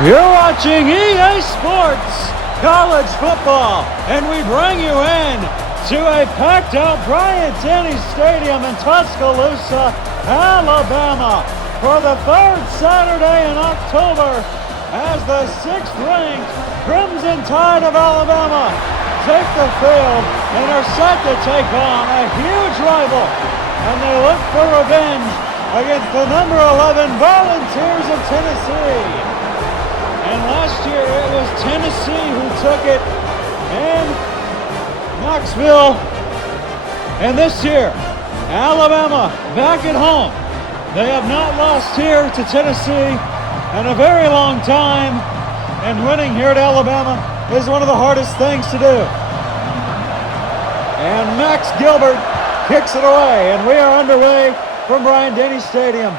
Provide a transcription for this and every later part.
You're watching EA Sports College Football, and we bring you in to a packed-out Bryant-Denny Stadium in Tuscaloosa, Alabama, for the third Saturday in October as the sixth-ranked Crimson Tide of Alabama take the field and are set to take on a huge rival, and they look for revenge against the number 11 Volunteers of Tennessee. And last year it was Tennessee who took it in Knoxville. And this year, Alabama back at home. They have not lost here to Tennessee in a very long time. And winning here at Alabama is one of the hardest things to do. And Max Gilbert kicks it away. And we are underway from Bryant-Denny Stadium.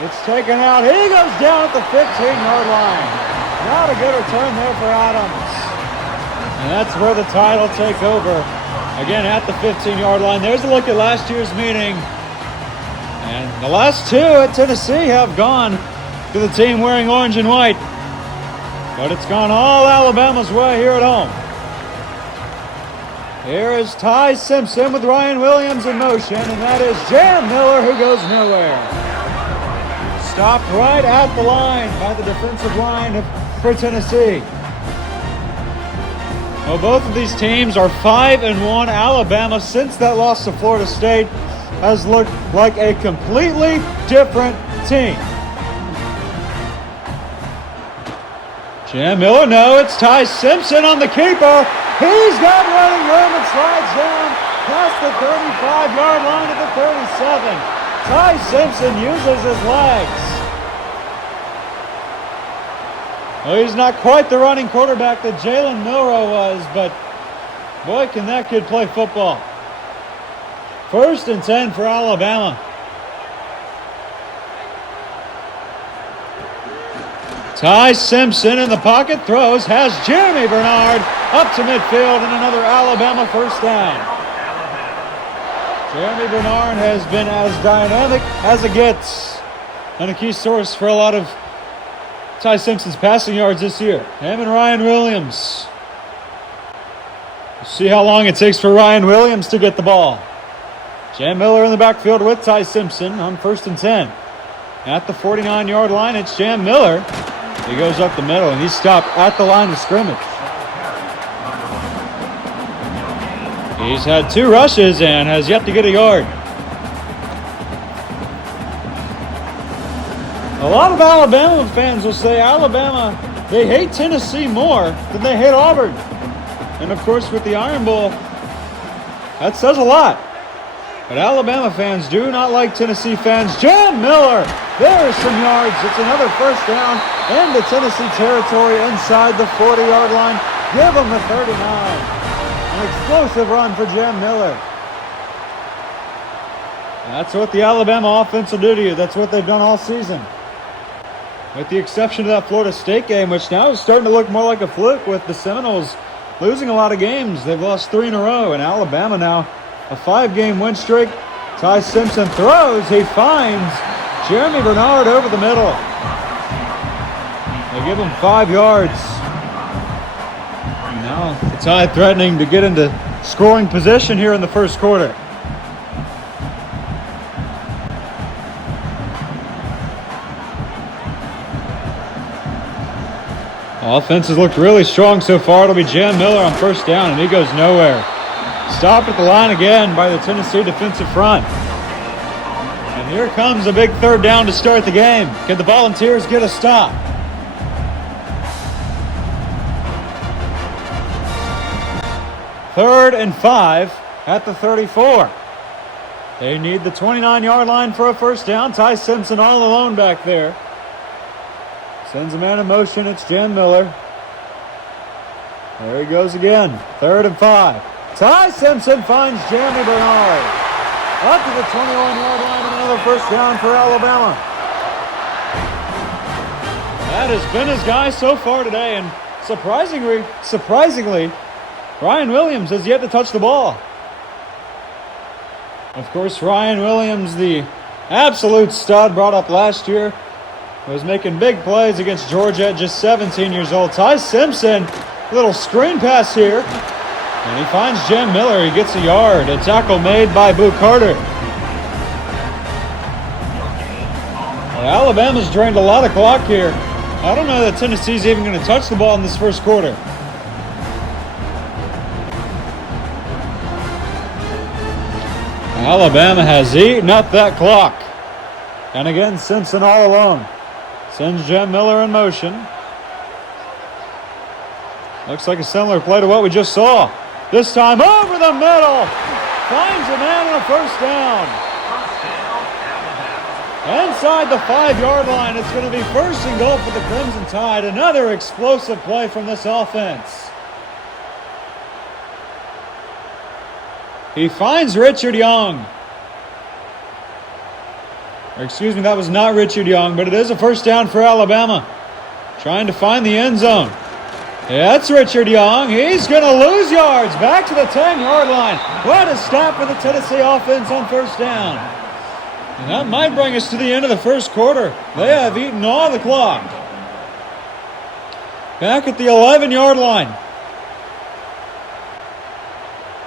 It's taken out. He goes down at the 15-yard line. Not a good return there for Adams. And that's where the Tide will take over. Again, at the 15-yard line. There's a look at last year's meeting. And the last two at Tennessee have gone to the team wearing orange and white. But it's gone all Alabama's way here at home. Here is Ty Simpson with Ryan Williams in motion. And that is Jam Miller, who goes nowhere. Stopped right at the line by the defensive line for Tennessee. Well, both of these teams are 5-1. Alabama, since that loss to Florida State, has looked like a completely different team. Jam Miller, no, it's Ty Simpson on the keeper. He's got running room and slides down past the 35-yard line at the 37. Ty Simpson uses his legs. Well, he's not quite the running quarterback that Jalen Milroe was, but boy, can that kid play football. 1st and 10 for Alabama. Ty Simpson in the pocket, throws, has Jeremy Bernard up to midfield, and another Alabama first down. Jeremy Bernard has been as dynamic as it gets and a key source for a lot of Ty Simpson's passing yards this year. Him and Ryan Williams. We'll see how long it takes for Ryan Williams to get the ball. Jam Miller in the backfield with Ty Simpson on 1st and 10. At the 49-yard line, it's Jam Miller. He goes up the middle, and he's stopped at the line of scrimmage. He's had 2 rushes and has yet to get a yard. A lot of Alabama fans will say Alabama, they hate Tennessee more than they hate Auburn. And of course with the Iron Bowl, that says a lot. But Alabama fans do not like Tennessee fans. Jam Miller, there's some yards. It's another first down into Tennessee territory inside the 40-yard line. Give them the 39. An explosive run for Jam Miller. That's what the Alabama offense will do to you. That's what they've done all season. With the exception of that Florida State game, which now is starting to look more like a fluke with the Seminoles losing a lot of games. They've lost 3 in a row. And Alabama now, a 5-game win streak. Ty Simpson throws. He finds Jeremy Bernard over the middle. They give him 5 yards. Now the Tide threatening to get into scoring position here in the first quarter. Offense has looked really strong so far. It'll be Jam Miller on 1st down, and he goes nowhere. Stopped at the line again by the Tennessee defensive front. And here comes a big 3rd down to start the game. Can the Volunteers get a stop? Third and 5 at the 34. They need the 29-yard line for a first down. Ty Simpson all alone back there. Sends a man in motion. It's Jam Miller. There he goes again. 3rd and 5. Ty Simpson finds Jeremy Bernard. Up to the 21-yard line and another first down for Alabama. That has been his guy so far today, and surprisingly, Ryan Williams has yet to touch the ball. Of course, Ryan Williams, the absolute stud, brought up last year was making big plays against Georgia at just 17 years old. Ty Simpson, little screen pass here. And he finds Jem Miller. He gets a yard. A tackle made by Boo Carter. Well, Alabama's drained a lot of clock here. I don't know that Tennessee's even going to touch the ball in this first quarter. Alabama has eaten up that clock. And again, Simpson all alone. Sends Jem Miller in motion. Looks like a similar play to what we just saw. This time over the middle. Finds a man on a first down. Inside the 5-yard line, it's going to be first and goal for the Crimson Tide. Another explosive play from this offense. He finds Richard Young. Or excuse me, that was not Richard Young, but it is a first down for Alabama. Trying to find the end zone. Yeah, that's Richard Young. He's going to lose yards. Back to the 10-yard line. What a stop for the Tennessee offense on first down. And that might bring us to the end of the first quarter. They have eaten all the clock. Back at the 11-yard line.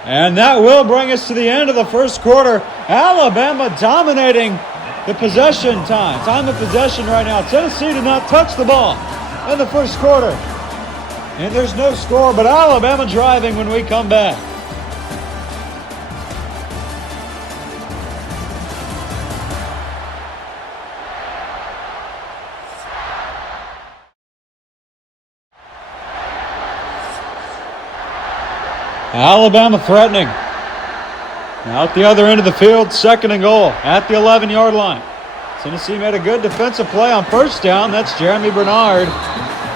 And that will bring us to the end of the first quarter. Alabama dominating the possession time of possession right now. Tennessee did not touch the ball in the first quarter. And there's no score, but Alabama driving when we come back. Alabama threatening. Out the other end of the field, second and goal at the 11-yard line. Tennessee made a good defensive play on first down. That's Jeremy Bernard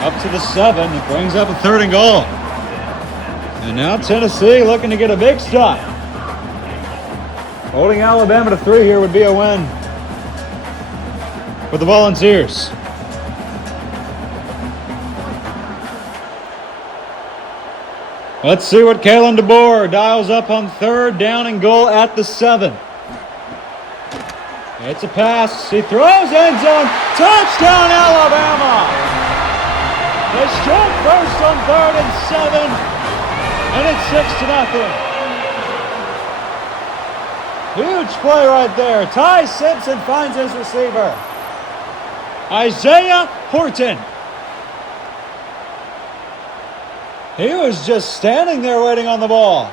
up to the 7. It brings up a third and goal. And now Tennessee looking to get a big stop. Holding Alabama to 3 here would be a win for the Volunteers. Let's see what Kalen DeBoer dials up on third down and goal at the 7. It's a pass. He throws end zone. Touchdown, Alabama! They strike first on 3rd and 7, and it's 6-0. Huge play right there. Ty Simpson finds his receiver, Isaiah Horton. He was just standing there waiting on the ball.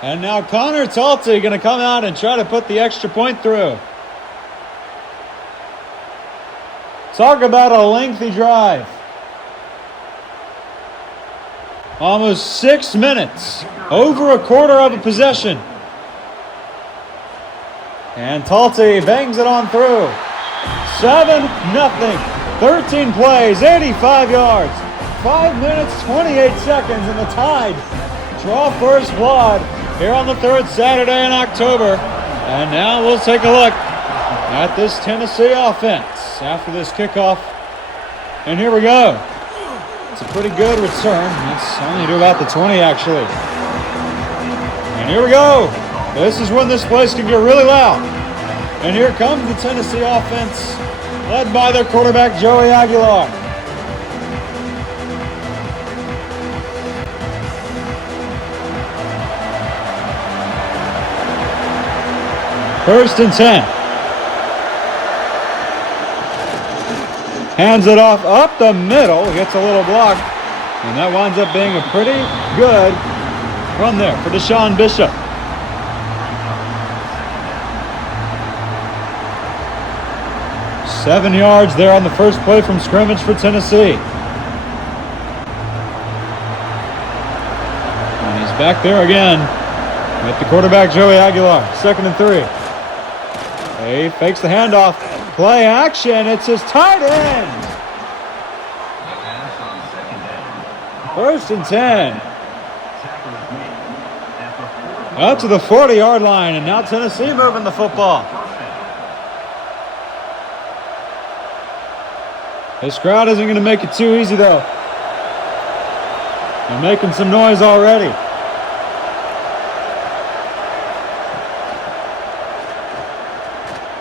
And now Connor Talty going to come out and try to put the extra point through. Talk about a lengthy drive. Almost 6 minutes. Over a quarter of a possession. And Talty bangs it on through. 7-0. 13 plays, 85 yards. 5 minutes, 28 seconds, and the Tide draw first blood here on the 3rd Saturday in October. And now we'll take a look at this Tennessee offense after this kickoff. And here we go. It's a pretty good return. It's only to about the 20, actually. And here we go. This is when this place can get really loud. And here comes the Tennessee offense, led by their quarterback, Joey Aguilar. First and 10. Hands it off up the middle. Gets a little block. And that winds up being a pretty good run there for Deshaun Bishop. Seven yards there on the first play from scrimmage for Tennessee. And he's back there again with the quarterback, Joey Aguilar. 2nd and 3. He fakes the handoff. Play action. It's his tight end. First and 10. Out to the 40-yard line, and now Tennessee moving the football. This crowd isn't going to make it too easy, though. They're making some noise already.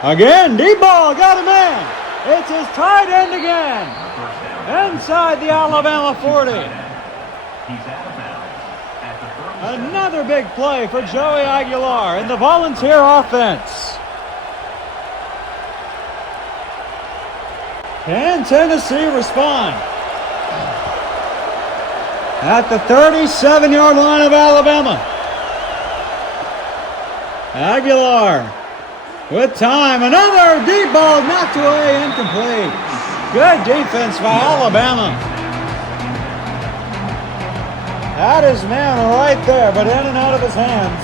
Again, deep ball, got a man. It's his tight end again. Inside the Alabama 40. Another big play for Joey Aguilar in the Volunteer offense. Can Tennessee respond? At the 37-yard line of Alabama. Aguilar with time. Another deep ball knocked away, incomplete. Good defense by Alabama. Had his man right there, but in and out of his hands.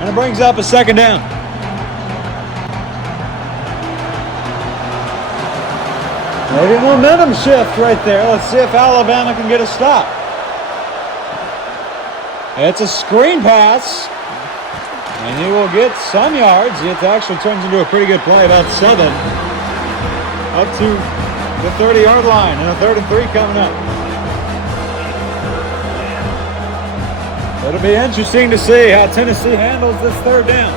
And it brings up a second down. Maybe a momentum shift right there. Let's see if Alabama can get a stop. It's a screen pass. And he will get some yards. It actually turns into a pretty good play, about 7. Up to the 30-yard line, and a 3rd and 3 coming up. It'll be interesting to see how Tennessee handles this 3rd down.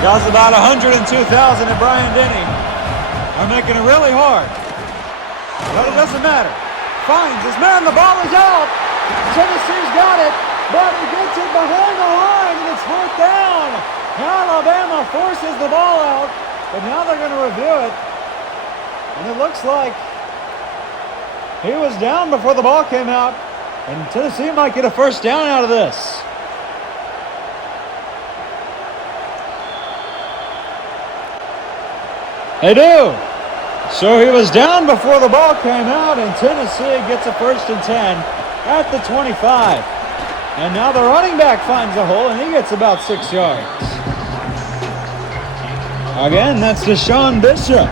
Guys, about 102,000 at Bryant-Denny are making it really hard. But it doesn't matter. Finds his man, the ball is out. Tennessee's got it, but he gets it behind the line, and it's 4th down. Alabama forces the ball out, but now they're going to review it. And it looks like he was down before the ball came out, and Tennessee might get a 1st down out of this. They do. So he was down before the ball came out, and Tennessee gets a 1st and 10 at the 25. And now the running back finds a hole, and he gets about 6 yards. Again, that's Deshaun Bishop.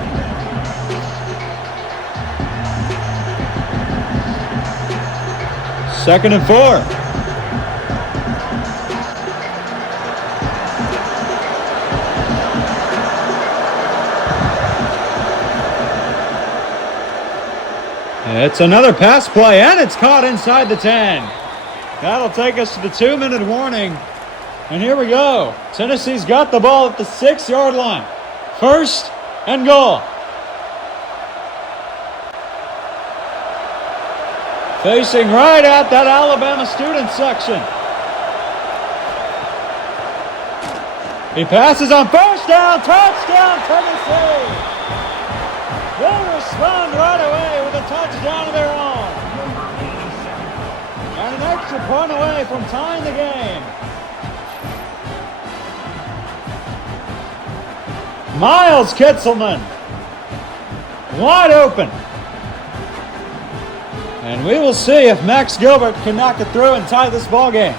Second and 4. It's another pass play, and it's caught inside the 10. That'll take us to the 2-minute warning. And here we go. Tennessee's got the ball at the 6-yard line. 1st and goal. Facing right at that Alabama student section. He passes on 1st down. Touchdown, Tennessee. They respond right away with a touchdown of their own. And an extra point away from tying the game. Miles Kitzelman, wide open. And we will see if Max Gilbert can knock it through and tie this ball game.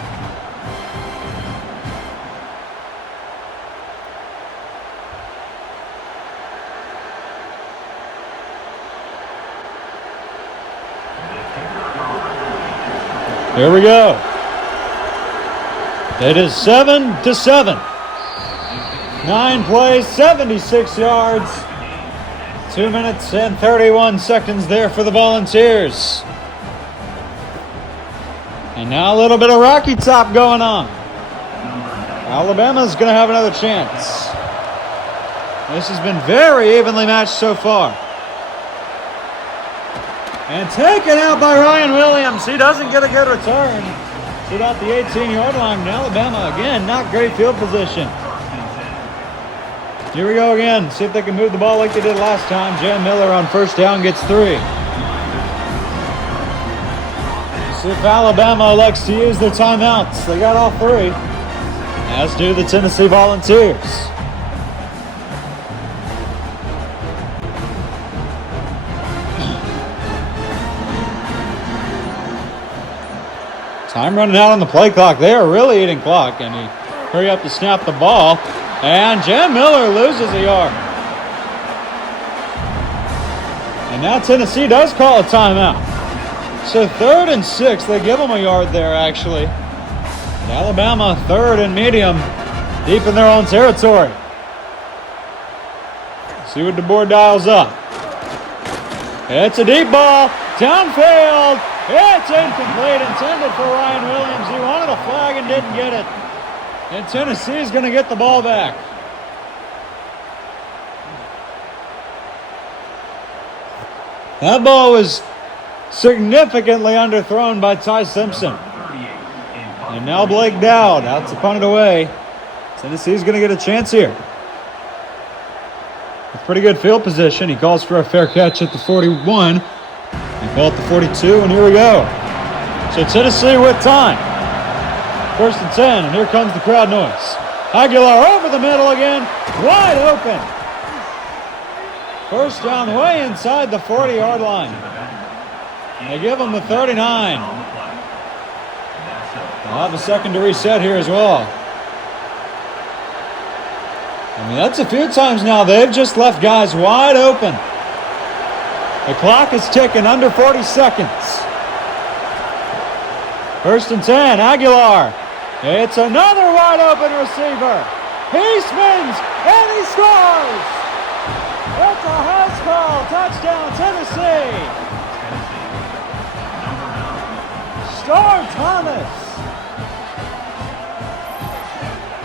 Here we go. It is 7-7. 9 plays, 76 yards. 2 minutes and 31 seconds there for the Volunteers. And now a little bit of Rocky Top going on. Alabama's going to have another chance. This has been very evenly matched so far. And taken out by Ryan Williams. He doesn't get a good return. To about the 18-yard line. And Alabama, again, not great field position. Here we go again. See if they can move the ball like they did last time. Jan Miller on 1st down gets 3. See if Alabama elects to use their timeouts. They got all 3. As do the Tennessee Volunteers. Time running out on the play clock. They are really eating clock, and he hurry up to snap the ball. And Jan Miller loses a yard. And now Tennessee does call a timeout. So 3rd and 6. They give them a yard there, actually. Alabama 3rd and medium, deep in their own territory. See what DeBoer dials up. It's a deep ball. Downfield. It's incomplete, intended for Ryan Williams. He wanted a flag and didn't get it. And Tennessee is going to get the ball back. That ball was significantly underthrown by Ty Simpson. And now Blake Dowd out to punt it away. Tennessee's going to get a chance here. With pretty good field position. He calls for a fair catch at the 41. And call at the 42, and here we go. So Tennessee with time. 1st and 10, and here comes the crowd noise. Aguilar over the middle again, wide open. First down way inside the 40-yard line. They give him the 39. They'll have a second to reset here as well. I mean, that's a few times now. They've just left guys wide open. The clock is ticking, under 40 seconds. 1st and 10, Aguilar. It's another wide open receiver. He spins and he scores. It's a house call. Touchdown, Tennessee. Star Thomas.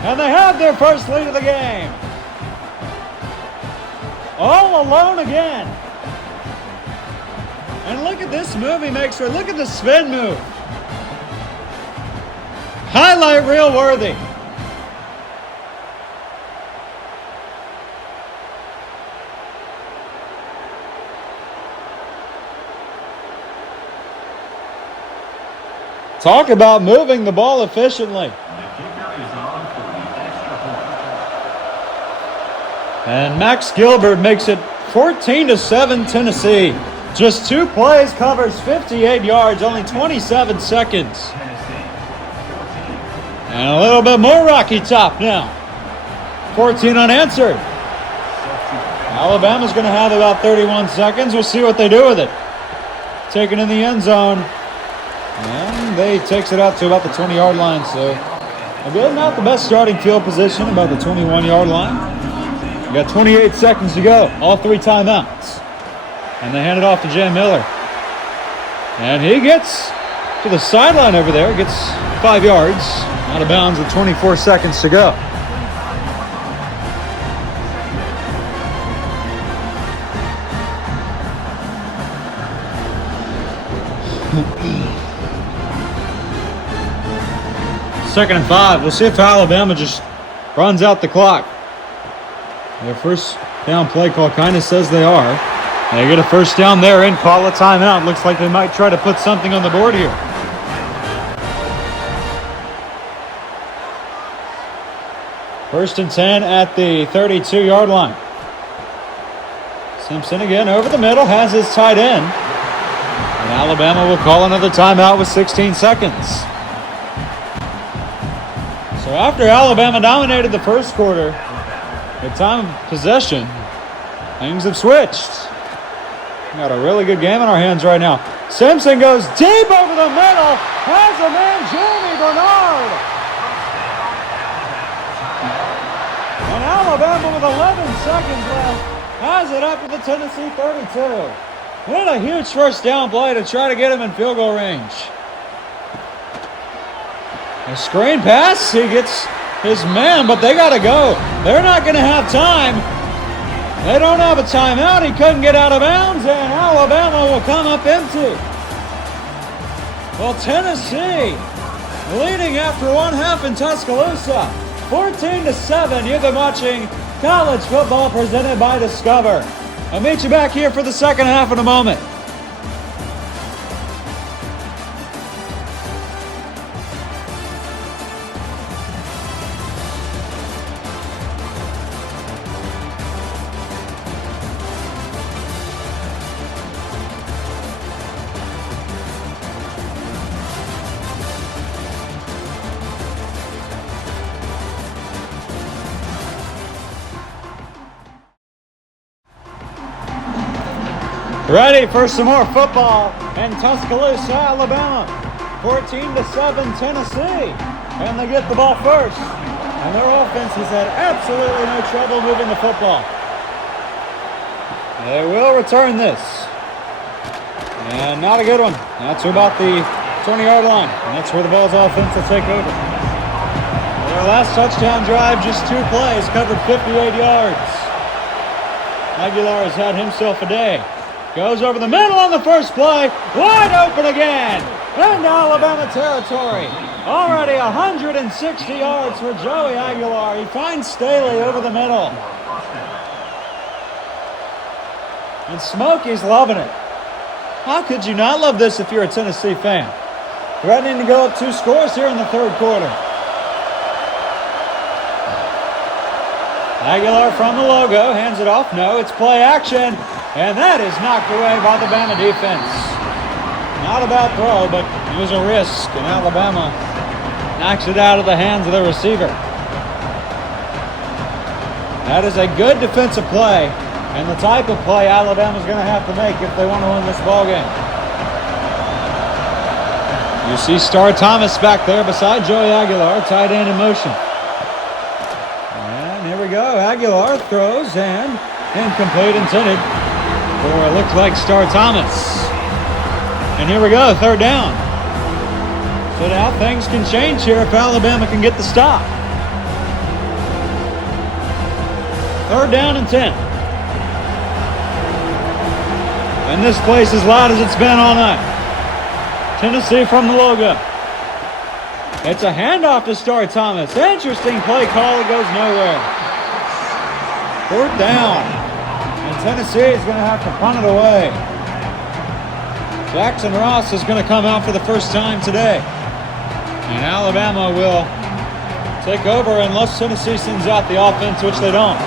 And they have their first lead of the game. All alone again. And look at this move he makes. Look at the spin move. Highlight reel worthy. Talk about moving the ball efficiently. And Max Gilbert makes it 14-7 Tennessee. Just 2 plays, covers 58 yards, only 27 seconds. And a little bit more Rocky Top now. 14 unanswered. Alabama's going to have about 31 seconds. We'll see what they do with it. Taken in the end zone. And they takes it out to about the 20-yard line. So, again, not the best starting field position, about the 21-yard line. We got 28 seconds to go. All 3 timeouts. And they hand it off to Jay Miller. And he gets to the sideline over there. Gets 5 yards. Out of bounds with 24 seconds to go. Second and 5. We'll see if Alabama just runs out the clock. Their first down play call kind of says they are. They get a first down there and call a timeout. Looks like they might try to put something on the board here. First and 10 at the 32-yard line. Simpson again over the middle, has his tight end. And Alabama will call another timeout with 16 seconds. So after Alabama dominated the first quarter, the time of possession, things have switched. We got a really good game in our hands right now. Simpson goes deep over the middle, has a man, Jeremy Bernard. And Alabama with 11 seconds left has it up to the Tennessee 32. What a huge first down play to try to get him in field goal range. A screen pass, he gets his man, but they got to go. They're not going to have time. They don't have a timeout. He couldn't get out of bounds, and Alabama will come up empty. Well, Tennessee leading after one half in Tuscaloosa. 14-7. You've been watching college football presented by Discover. I'll meet you back here for the second half in a moment. Ready for some more football in Tuscaloosa, Alabama. 14-7 Tennessee. And they get the ball first. And their offense has had absolutely no trouble moving the football. They will return this. And not a good one. That's about the 20-yard line. And that's where the Bales offense will take over. Their last touchdown drive, just 2 plays, covered 58 yards. Aguilar has had himself a day. Goes over the middle on the first play, wide open again, into Alabama territory. Already 160 yards for Joey Aguilar. He finds Staley over the middle. And Smokey's loving it. How could you not love this if you're a Tennessee fan? Threatening to go up 2 scores here in the third quarter. Aguilar from the logo, hands it off. No, it's play action. And that is knocked away by the Bama defense. Not a bad throw, but it was a risk. And Alabama knocks it out of the hands of the receiver. That is a good defensive play. And the type of play Alabama's going to have to make if they want to win this ballgame. You see Star Thomas back there beside Joey Aguilar, tight end in motion. And here we go. Aguilar throws and incomplete intended for it looks like Star Thomas. And here we go, third down. So now things can change here if Alabama can get the stop. Third down and 10. And this place is loud as it's been all night. Tennessee from the logo. It's a handoff to Star Thomas. Interesting play call. It goes nowhere. Fourth down. And Tennessee is going to have to punt it away. Jackson Ross is going to come out for the first time today. And Alabama will take over unless Tennessee sends out the offense, which they don't.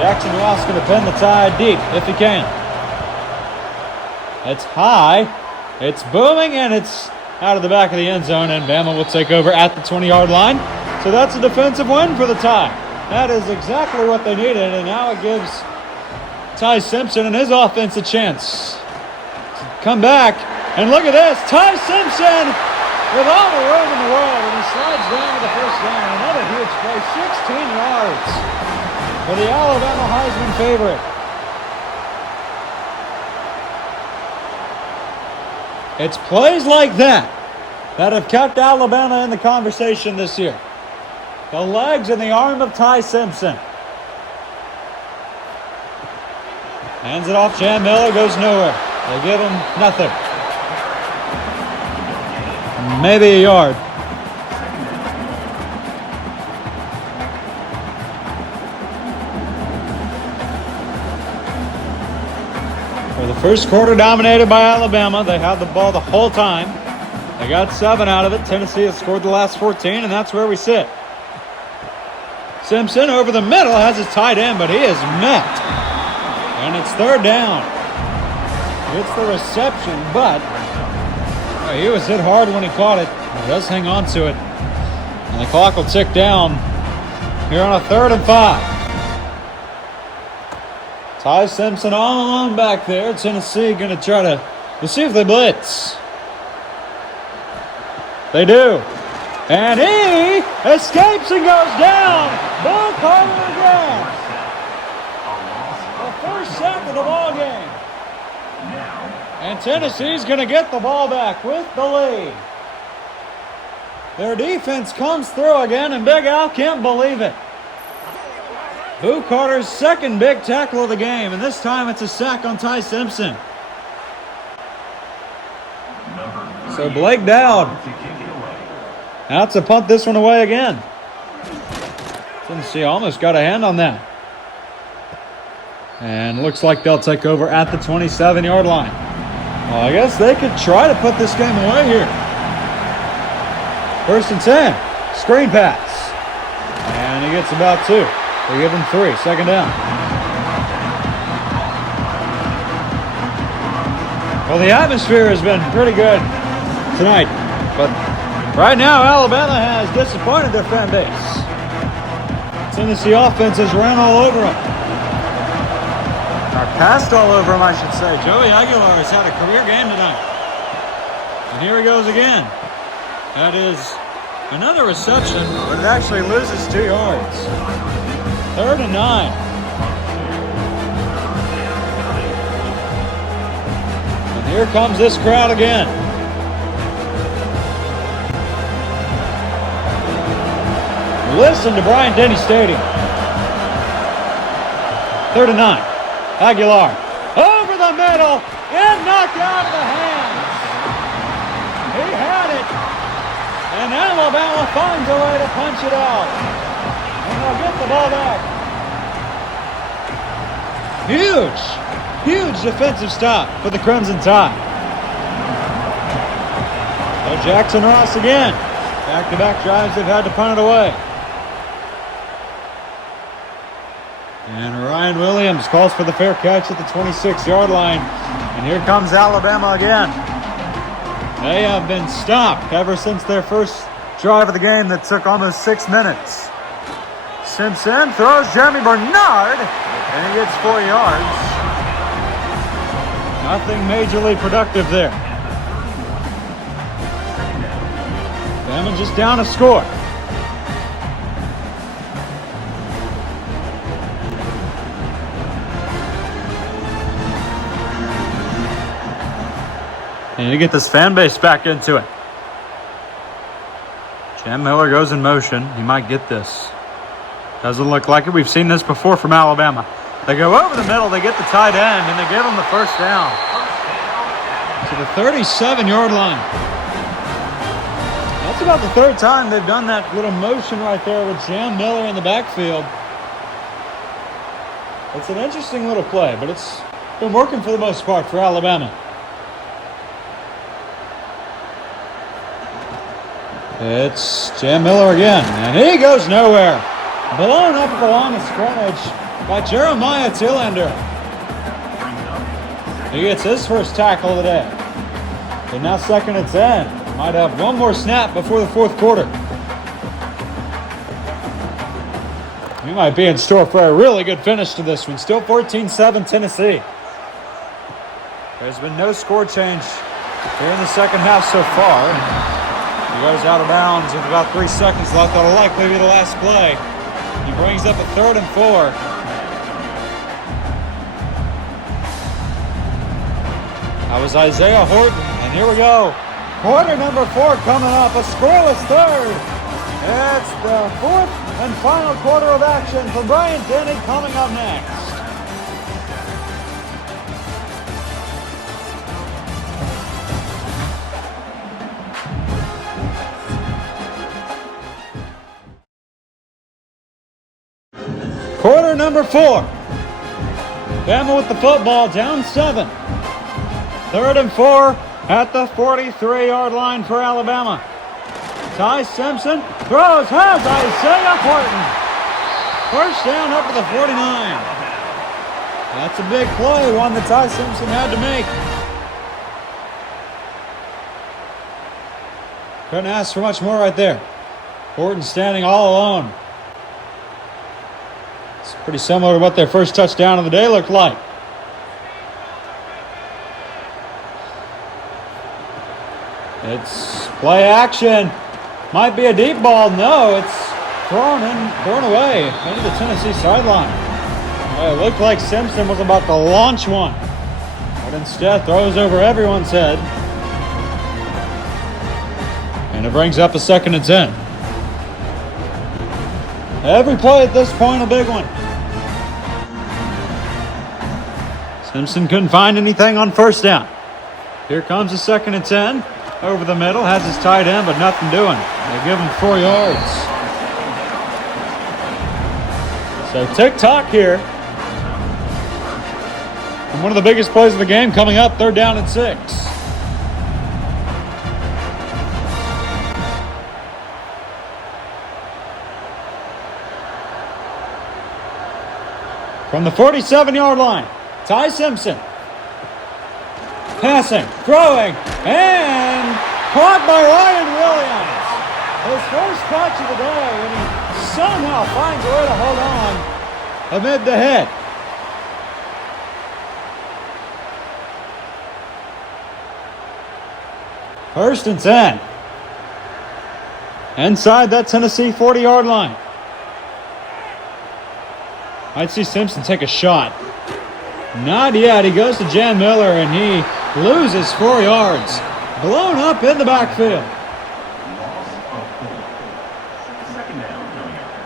Jackson Ross going to pin the tide deep if he can. It's high, it's booming, and it's out of the back of the end zone, and Bama will take over at the 20-yard line. So that's a defensive win for the Tide. That is exactly what they needed, and now it gives Ty Simpson and his offense a chance to come back. And look at this, Ty Simpson with all the room in the world, and he slides down to the first down. Another huge play, 16 yards. For the Alabama Heisman favorite. It's plays like that that have kept Alabama in the conversation this year. The legs and the arm of Ty Simpson. Hands it off, Jan Miller, goes nowhere. They give him nothing. Maybe a yard. The first quarter dominated by Alabama. They had the ball the whole time. They got 7 out of it. Tennessee has scored the last 14, and that's where we sit. Simpson over the middle has his tight end, but he is met. And it's third down. It's the reception, but he was hit hard when he caught it. He does hang on to it. And the clock will tick down here on a 3rd and 5. Ty Simpson all alone back there. Tennessee going to try to, let's see if they blitz. They do. And he escapes and goes down. Bull Carter again. The first sack of the ball game. And Tennessee's going to get the ball back with the lead. Their defense comes through again, and Big Al can't believe it. Boo Carter's second big tackle of the game, and this time it's a sack on Ty Simpson. So Blake Dowd out to punt this one away again. Tennessee almost got a hand on that. And looks like they'll take over at the 27-yard line. Well, I guess they could try to put this game away here. 1st and 10, screen pass. And he gets about 2. They give him 3, second down. Well, the atmosphere has been pretty good tonight, but right now Alabama has disappointed their fan base. Tennessee offense has ran all over them. Or passed all over them, I should say. Joey Aguilar has had a career game tonight. And here he goes again. That is another reception, but it actually loses 2 yards. 3rd and 9. And here comes this crowd again. Listen to Bryant-Denny Stadium. 3rd and 9. Aguilar over the middle and knocked out of the hands. He had it. And Alabama finds a way to punch it out. And they'll get the ball back. Huge defensive stop for the Crimson Tide. So Jackson Ross again. Back-to-back drives, they've had to punt it away. And Ryan Williams calls for the fair catch at the 26-yard line. And here comes Alabama again. They have been stopped ever since their first drive of the game that took almost 6 minutes. Simpson throws Jeremy Bernard, and he gets 4 yards. Nothing majorly productive there. Bama just down a score. And to get this fan base back into it. Jam Miller goes in motion. He might get this. Doesn't look like it. We've seen this before from Alabama. They go over the middle. They get the tight end, and they give him the first down. To the 37-yard line. That's about the 3rd time they've done that little motion right there with Jam Miller in the backfield. It's an interesting little play, but it's been working for the most part for Alabama. It's Jam Miller again, and he goes nowhere. Blown up at the line of scrimmage by Jeremiah Tillander. He gets his first tackle of the day. And now 2nd and 10. Might have one more snap before the 4th quarter. We might be in store for a really good finish to this one. Still 14-7 Tennessee. There's been no score change here in the second half so far. He goes out of bounds with about 3 seconds left. That'll likely be the last play. He brings up a 3rd and 4. That was Isaiah Horton, and here we go. Quarter number 4 coming up, a scoreless 3rd. It's the 4th and final quarter of action for Bryant-Denny coming up next. Quarter number 4. Bama with the football, down 7. 3rd and 4 at the 43-yard line for Alabama. Ty Simpson throws, has Isaiah Horton. First down up to the 49. That's a big play, one that Ty Simpson had to make. Couldn't ask for much more right there. Horton standing all alone. It's pretty similar to what their first touchdown of the day looked like. It's play action. Might be a deep ball. No, it's thrown away into the Tennessee sideline. Well, it looked like Simpson was about to launch one, but instead throws over everyone's head. And it brings up a 2nd and 10. Every play at this point, a big one. Simpson couldn't find anything on first down. Here comes the 2nd and 10. Over the middle, has his tight end, but nothing doing. They give him 4 yards. So tick-tock here. And one of the biggest plays of the game coming up, 3rd down and 6. From the 47-yard line, Ty Simpson. Passing, throwing, and caught by Ryan Williams. His first catch of the day, and he somehow finds a way to hold on amid the hit. First and 10. Inside that Tennessee 40-yard line. I'd see Simpson take a shot. Not yet. He goes to Jan Miller, and he loses 4 yards. Blown up in the backfield.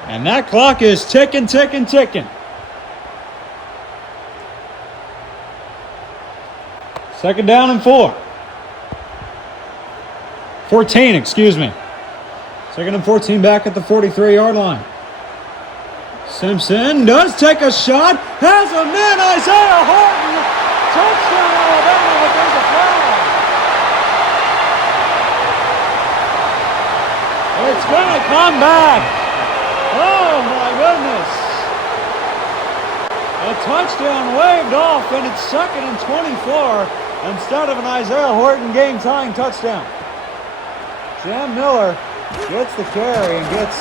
And that clock is ticking, ticking, ticking. Second down and 14, excuse me. Second and 14 back at the 43-yard line. Simpson does take a shot, has a man, Isaiah Horton. Touchdown Alabama, but there's a flag. It's going to come back. Oh my goodness. A touchdown waved off, and it's second and 24 instead of an Isaiah Horton game-tying touchdown. Jam Miller gets the carry and gets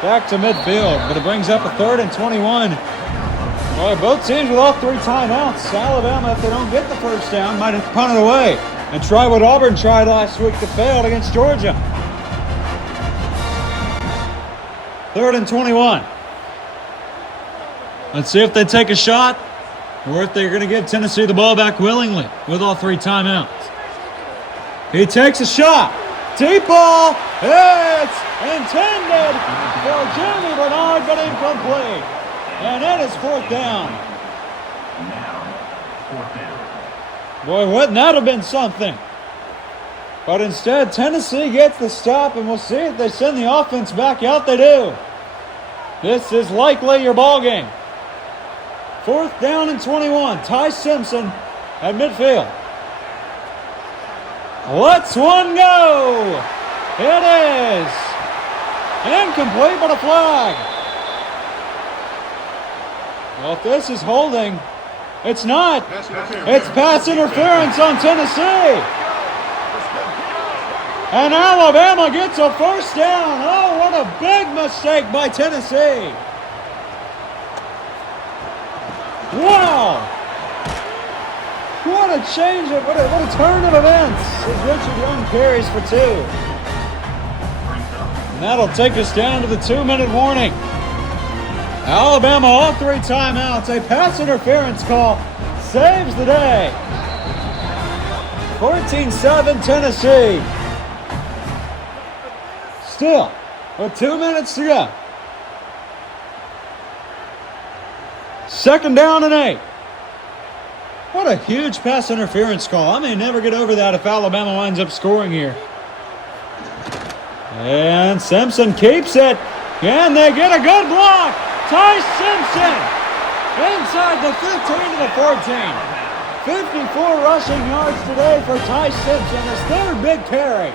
back to midfield, but it brings up a third and 21. Well, both teams with all three timeouts. Alabama, if they don't get the first down, might have to punt it away and try what Auburn tried last week that failed against Georgia. Third and 21. Let's see if they take a shot or if they're going to give Tennessee the ball back willingly with all three timeouts. He takes a shot. Deep ball. It's intended for Jimmy Bernard, but incomplete. And it is fourth down. Boy, wouldn't that have been something? But instead, Tennessee gets the stop, and we'll see if they send the offense back out. They do. This is likely your ball game. Fourth down and 21. Ty Simpson at midfield. Let's one go. It is incomplete, but a flag. Well, if this is holding, it's not. It's pass interference on Tennessee. And Alabama gets a first down. Oh, what a big mistake by Tennessee. Wow. What a change, what a turn of events as Richard Young carries for two. And that'll take us down to the 2-minute warning. Alabama, all three timeouts. A pass interference call saves the day. 14-7 Tennessee. Still, with 2 minutes to go. Second down and 8. What a huge pass interference call. I may never get over that if Alabama winds up scoring here. And Simpson keeps it. And they get a good block. Ty Simpson inside the 15 to the 14. 54 rushing yards today for Ty Simpson. His third big carry.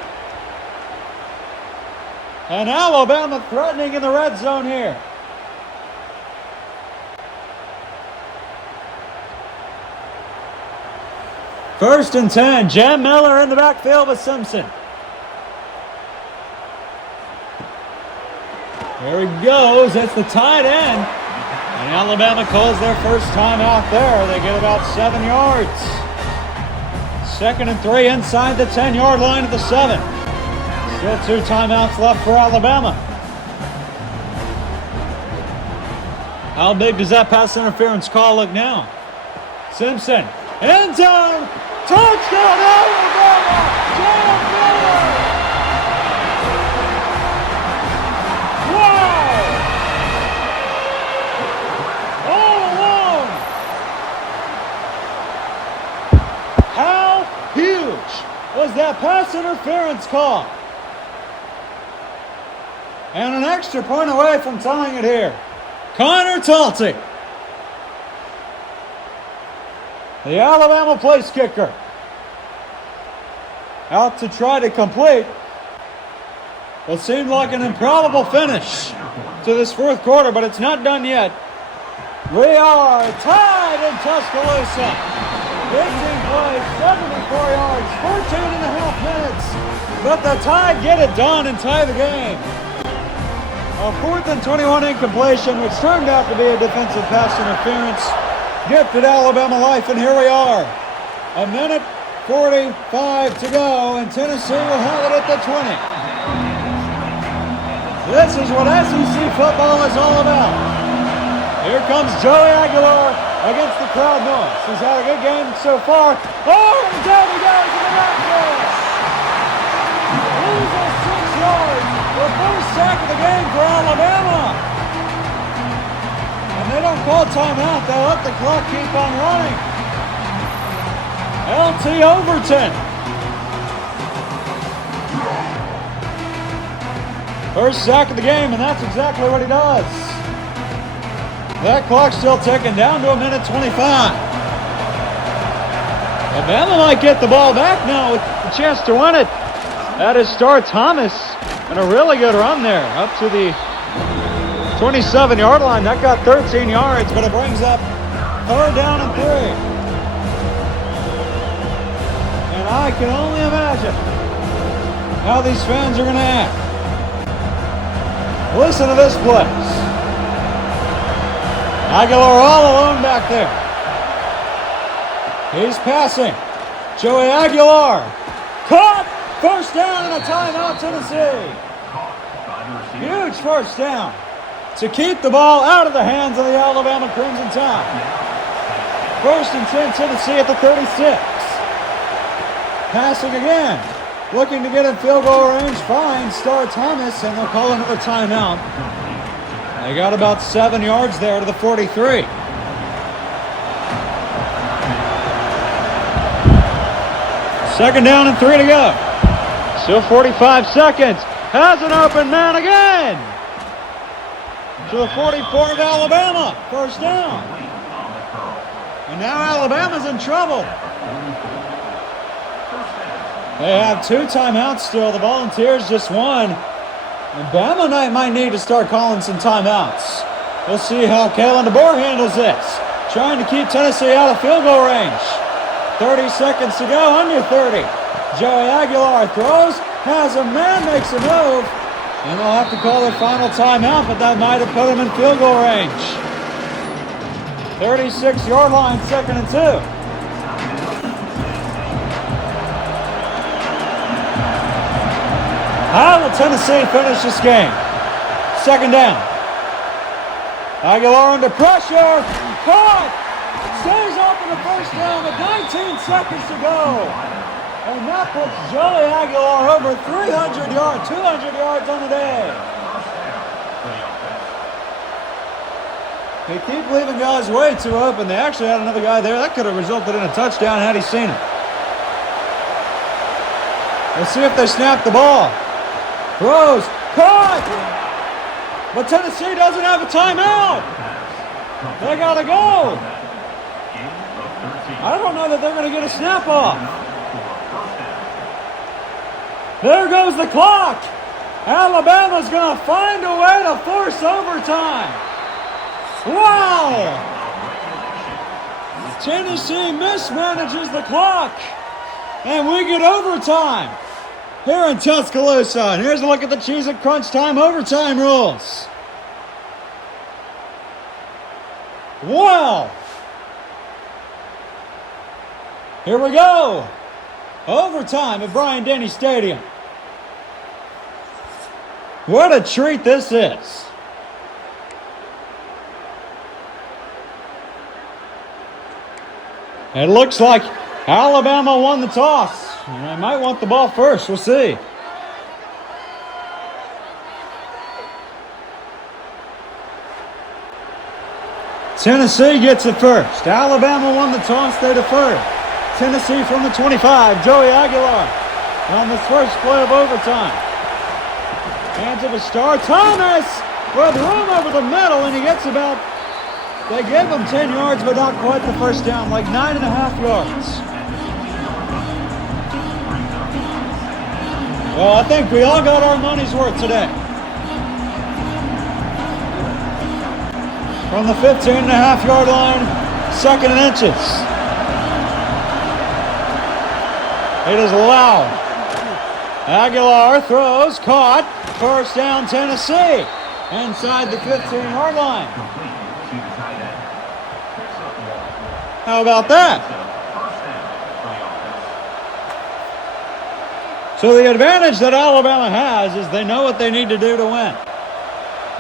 And Alabama threatening in the red zone here. First and 10. Jam Miller in the backfield with Simpson. There he goes. That's the tight end. And Alabama calls their first time out there. They get about 7 yards. Second and 3 inside the 10-yard line of the 7. Still 2 timeouts left for Alabama. How big does that pass interference call look now? Simpson, end zone, touchdown Alabama! Jam Miller! Wow! All alone! How huge was that pass interference call? And an extra point away from tying it here. Connor Talty, the Alabama place kicker, out to try to complete what seemed like an improbable finish to this fourth quarter, but it's not done yet. We are tied in Tuscaloosa. 15 plays, 74 yards, 14 and a half minutes, but the Tide get it done and tie the game. A 4th and 21 incompletion, which turned out to be a defensive pass interference, gifted Alabama life, and here we are. 1:45 to go, and Tennessee will have it at the 20. This is what SEC football is all about. Here comes Joey Aguilar against the crowd noise. He's had a good game so far. Oh, and down he goes in the backfield. Loses 6 yards. The first sack of the game for Alabama. call timeout. They'll let the clock keep on running. LT Overton. First sack of the game, and that's exactly what he does. That clock's still ticking down to 1:25. Alabama might get the ball back now with a chance to win it. That is Star Thomas, and a really good run there up to the 27-yard line. That got 13 yards, but it brings up 3rd down and 3. And I can only imagine how these fans are going to act. Listen to this place. Aguilar all alone back there. He's passing. Joey Aguilar. Caught! First down and a timeout, Tennessee. Huge first down to keep the ball out of the hands of the Alabama Crimson Tide. 1st and 10, Tennessee at the 36. Passing again. Looking to get in field goal range. Finds Star Thomas, and they'll call another timeout. They got about 7 yards there to the 43. Second down and 3 to go. Still 45 seconds. Has an open man again. To the 44 of Alabama. First down. And now Alabama's in trouble. They have 2 timeouts still. The Volunteers just won. And Bama might need to start calling some timeouts. We'll see how Kalen DeBoer handles this. Trying to keep Tennessee out of field goal range. 30 seconds to go, under 30. Joey Aguilar throws, has a man, makes a move. And they'll have to call their final timeout, but that might have put him in field goal range. 36-yard line, 2nd and 2. How will Tennessee finish this game? 2nd down. Aguilar under pressure. Caught! Stays up in the first down with 19 seconds to go. And that puts Joey Aguilar over 300 yards, 200 yards on the day. They keep leaving guys way too open. They actually had another guy there. That could have resulted in a touchdown had he seen it. Let's see if they snap the ball. Throws. Caught! But Tennessee doesn't have a timeout. They got to go. I don't know that they're going to get a snap off. There goes the clock. Alabama's going to find a way to force overtime. Wow! Tennessee mismanages the clock. And we get overtime here in Tuscaloosa. And here's a look at the Cheez-It Crunch Time overtime rules. Wow! Here we go. Overtime at Bryant-Denny Stadium. What a treat this is. It looks like Alabama won the toss. And they might want the ball first. We'll see. Tennessee gets it first. Alabama won the toss. They deferred. Tennessee from the 25. Joey Aguilar on this first play of overtime. Hands it to Star Thomas with room over the middle, and he gets about, they gave him 10 yards, but not quite the first down, like 9.5 yards. Well, I think we all got our money's worth today. From the 15.5-yard line, 2nd and inches. It is loud. Aguilar throws, caught. First down, Tennessee. Inside the 15-yard line. How about that? So the advantage that Alabama has is they know what they need to do to win.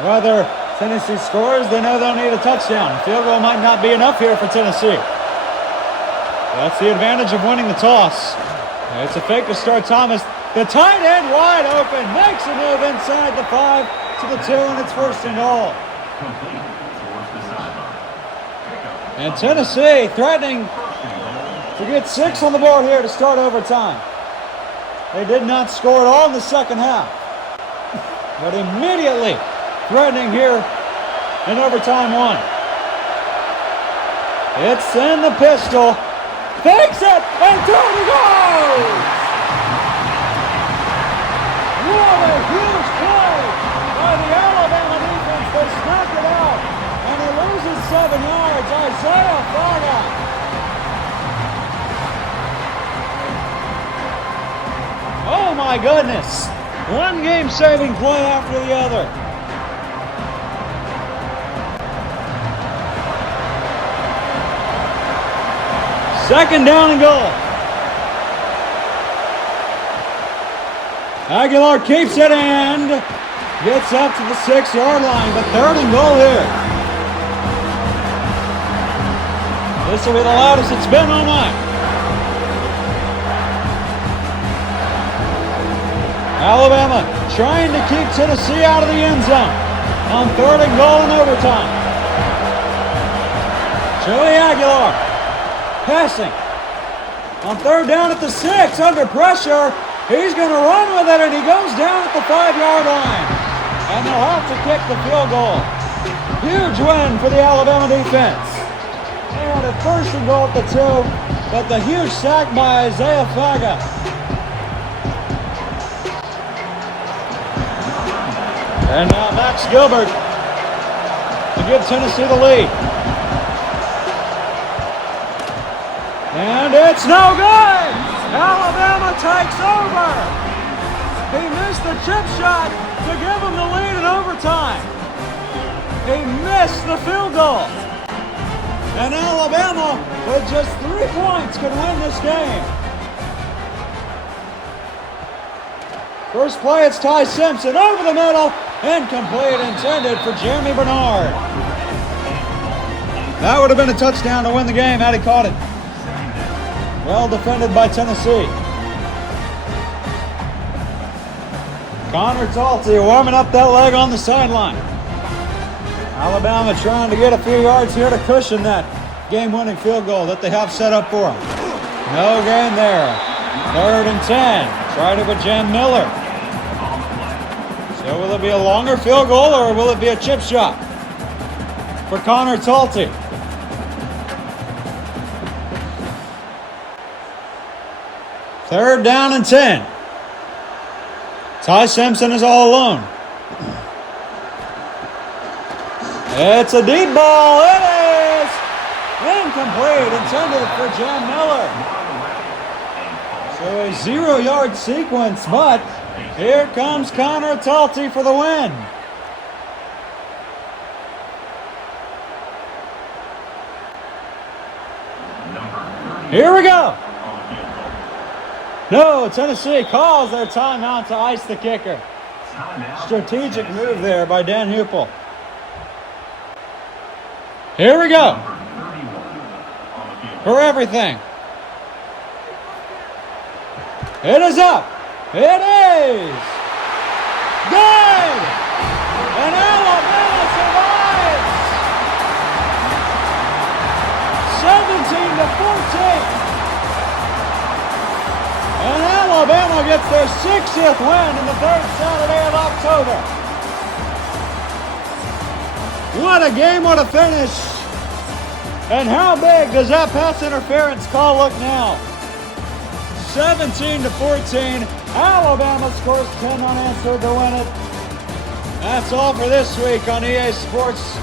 Whether Tennessee scores, they know they'll need a touchdown. A field goal might not be enough here for Tennessee. That's the advantage of winning the toss. It's a fake to Star Thomas. The tight end wide open. Makes a move inside the 5 to the 2, and it's 1st and goal. And Tennessee threatening to get 6 on the board here to start overtime. They did not score at all in the second half, but immediately threatening here in overtime 1. It's in the pistol. Fakes it, and down he goes! What a huge play by the Alabama defense. They snapped it out, and he loses 7 yards. Isaiah Faga. Oh my goodness. One game-saving play after the other. Second down and goal. Aguilar keeps it and gets up to the 6-yard line, but third and goal here. This will be the loudest it's been all night. Alabama trying to keep Tennessee out of the end zone on third and goal in overtime. Joey Aguilar passing on third down at the 6 under pressure. He's going to run with it, and he goes down at the 5-yard line. And they'll have to kick the field goal. Huge win for the Alabama defense. They had a first and goal at the 2, but the huge sack by Isaiah Faga. And now Max Gilbert to give Tennessee the lead. And it's no good! Alabama takes over! He missed the chip shot to give him the lead in overtime. He missed the field goal. And Alabama, with just 3 points, could win this game. First play, it's Ty Simpson over the middle. Incomplete, intended for Jeremy Bernard. That would have been a touchdown to win the game had he caught it. Well defended by Tennessee. Connor Talty warming up that leg on the sideline. Alabama trying to get a few yards here to cushion that game-winning field goal that they have set up for them. No gain there. Third and 10. Tried it with Jan Miller. So will it be a longer field goal or will it be a chip shot for Connor Talty? Third down and 10. Ty Simpson is all alone. It's a deep ball. It is incomplete, intended for Jan Miller. So a 0-yard sequence, but here comes Connor Talty for the win. Here we go. No, Tennessee calls their timeout to ice the kicker. Strategic move there by Dan Hupel. Here we go. For everything. It is up. It is good. And Alabama survives. 17-14. And Alabama gets their 60th win in the third Saturday of October. What a game, what a finish. And how big does that pass interference call look now? 17-14. Alabama scores 10 unanswered to win it. That's all for this week on EA Sports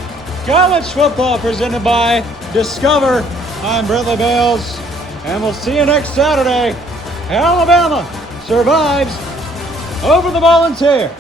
College Football presented by Discover. I'm Brently Bales, and we'll see you next Saturday. Alabama survives over the Volunteers.